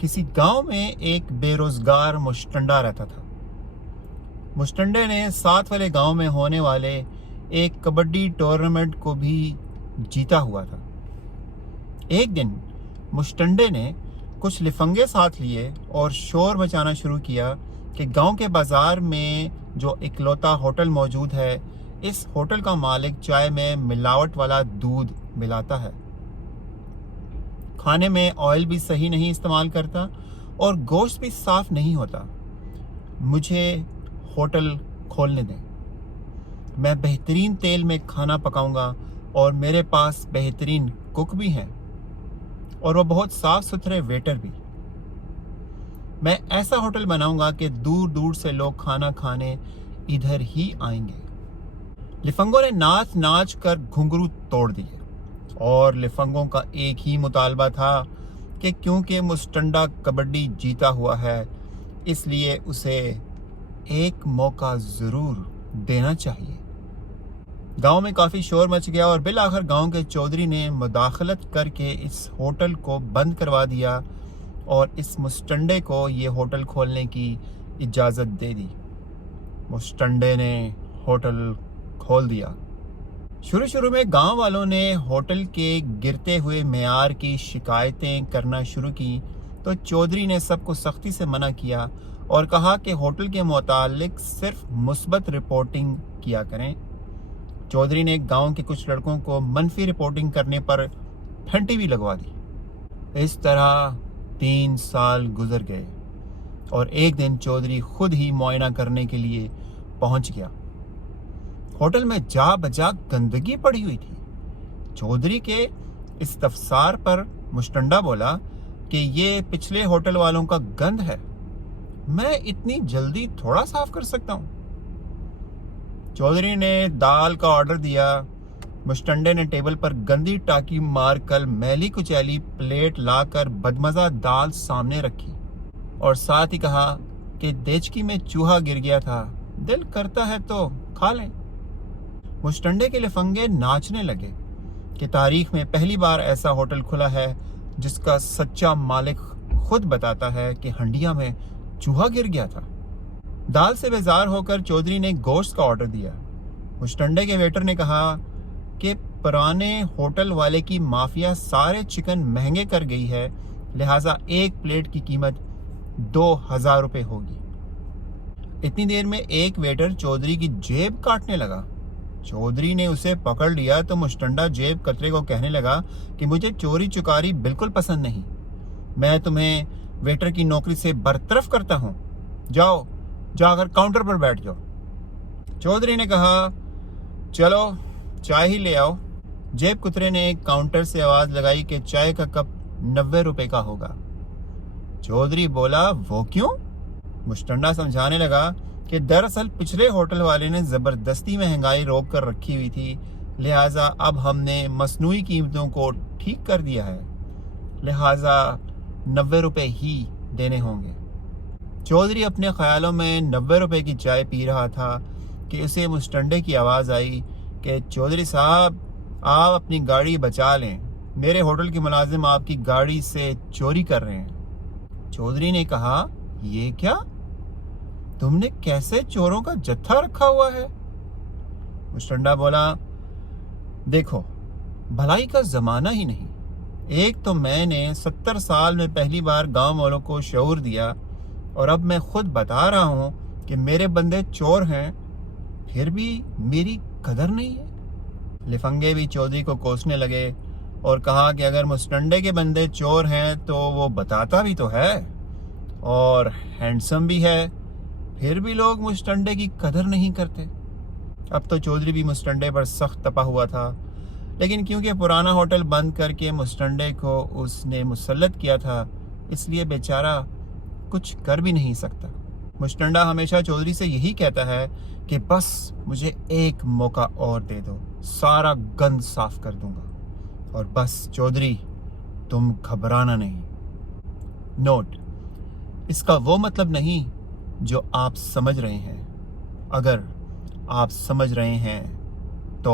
किसी गांव में एक बेरोजगार मुश्तंडा रहता था। मुश्तंडे ने साथ वाले गांव में होने वाले एक कबड्डी टूर्नामेंट को भी जीता हुआ था। एक दिन मुश्तंडे ने कुछ लिफंगे साथ लिए और शोर मचाना शुरू किया कि गांव के बाजार में जो इकलौता होटल मौजूद है, इस होटल का मालिक चाय में मिलावट वाला दूध मिलाता है, खाने में ऑयल भी सही नहीं इस्तेमाल करता और गोश्त भी साफ नहीं होता। मुझे होटल खोलने दें, मैं बेहतरीन तेल में खाना पकाऊंगा और मेरे पास बेहतरीन कुक भी हैं और वो बहुत साफ सुथरे वेटर भी। मैं ऐसा होटल बनाऊंगा कि दूर दूर से लोग खाना खाने इधर ही आएंगे। लिफंगों ने नाच नाच कर घुंघरू तोड़ दिए और लिफंगों का एक ही मुतालबा था कि क्योंकि मुस्टंडा कबड्डी जीता हुआ है, इसलिए उसे एक मौका ज़रूर देना चाहिए। गांव में काफ़ी शोर मच गया और बिल आखिर गांव के चौधरी ने मुदाखलत करके इस होटल को बंद करवा दिया और इस मुस्टंडे को ये होटल खोलने की इजाज़त दे दी। मुस्टंडे ने होटल खोल दिया। शुरू में गांव वालों ने होटल के गिरते हुए मेयार की शिकायतें करना शुरू की, तो चौधरी ने सबको सख्ती से मना किया और कहा कि होटल के मुतालिक सिर्फ मुस्बत रिपोर्टिंग किया करें। चौधरी ने गांव के कुछ लड़कों को मनफी रिपोर्टिंग करने पर फंटी भी लगवा दी। इस तरह 3 साल गुजर गए और एक दिन चौधरी खुद ही मुआयना करने के लिए पहुंच गया। होटल में जा बजा गंदगी पड़ी हुई थी। चौधरी के इस्तफसार पर मुश्तंडा बोला कि ये पिछले होटल वालों का गंद है, मैं इतनी जल्दी थोड़ा साफ कर सकता हूँ। चौधरी ने दाल का ऑर्डर दिया। मुश्तंडे ने टेबल पर गंदी टाकी मारकर मैली कुचैली प्लेट लाकर बदमजा दाल सामने रखी और साथ ही कहा कि देचकी में चूहा गिर गया था, दिल करता है तो खा लें। मुश्तंडे के लिफंगे नाचने लगे कि तारीख में पहली बार ऐसा होटल खुला है जिसका सच्चा मालिक खुद बताता है कि हंडिया में चूहा गिर गया था। दाल से बेजार होकर चौधरी ने गोश्त का ऑर्डर दिया। मुश्तंडे के वेटर ने कहा कि पुराने होटल वाले की माफिया सारे चिकन महंगे कर गई है, लिहाजा एक प्लेट की कीमत 2000 रुपये होगी। इतनी देर में एक वेटर चौधरी की जेब काटने लगा। चौधरी ने उसे पकड़ लिया तो मुश्तंडा जेब कतरे को कहने लगा कि मुझे चोरी चुकारी बिल्कुल पसंद नहीं, मैं तुम्हें वेटर की नौकरी से बरतरफ करता हूँ, जाओ जाकर काउंटर पर बैठ जाओ। चौधरी ने कहा चलो चाय ही ले आओ। जेब कुतरे ने काउंटर से आवाज लगाई कि चाय का कप 90 रुपए का होगा। चौधरी बोला वो क्यों? मुश्तंडा समझाने लगा कि दरअसल पिछले होटल वाले ने ज़बरदस्ती महंगाई रोक कर रखी हुई थी, लिहाजा अब हमने मसनूई कीमतों को ठीक कर दिया है, लिहाजा 90 रुपये ही देने होंगे। चौधरी अपने ख्यालों में 90 रुपये की चाय पी रहा था कि उसे मुश्तंडे की आवाज़ आई कि चौधरी साहब आप अपनी गाड़ी बचा लें, मेरे होटल के मुलाजिम आपकी गाड़ी से चोरी कर रहे हैं। चौधरी ने कहा ये क्या, तुमने कैसे चोरों का जत्था रखा हुआ है? मुश्तंडा बोला देखो भलाई का जमाना ही नहीं, एक तो मैंने 70 साल में पहली बार गांव वालों को शऊर दिया और अब मैं खुद बता रहा हूं कि मेरे बंदे चोर हैं, फिर भी मेरी कदर नहीं है। लिफंगे भी चौधरी को कोसने लगे और कहा कि अगर मुश्तंडे के बंदे चोर हैं तो वो बताता भी तो है और हैंडसम भी है, फिर भी लोग मुश्तंडे की कदर नहीं करते। अब तो चौधरी भी मुश्तंडे पर सख्त तपा हुआ था, लेकिन क्योंकि पुराना होटल बंद करके मुश्तंडे को उसने मुसल्लत किया था, इसलिए बेचारा कुछ कर भी नहीं सकता। मुश्तंडा हमेशा चौधरी से यही कहता है कि बस मुझे एक मौका और दे दो, सारा गंद साफ कर दूंगा, और बस चौधरी तुम घबराना नहीं। नोट, इसका वो मतलब नहीं जो आप समझ रहे हैं। अगर आप समझ रहे हैं तो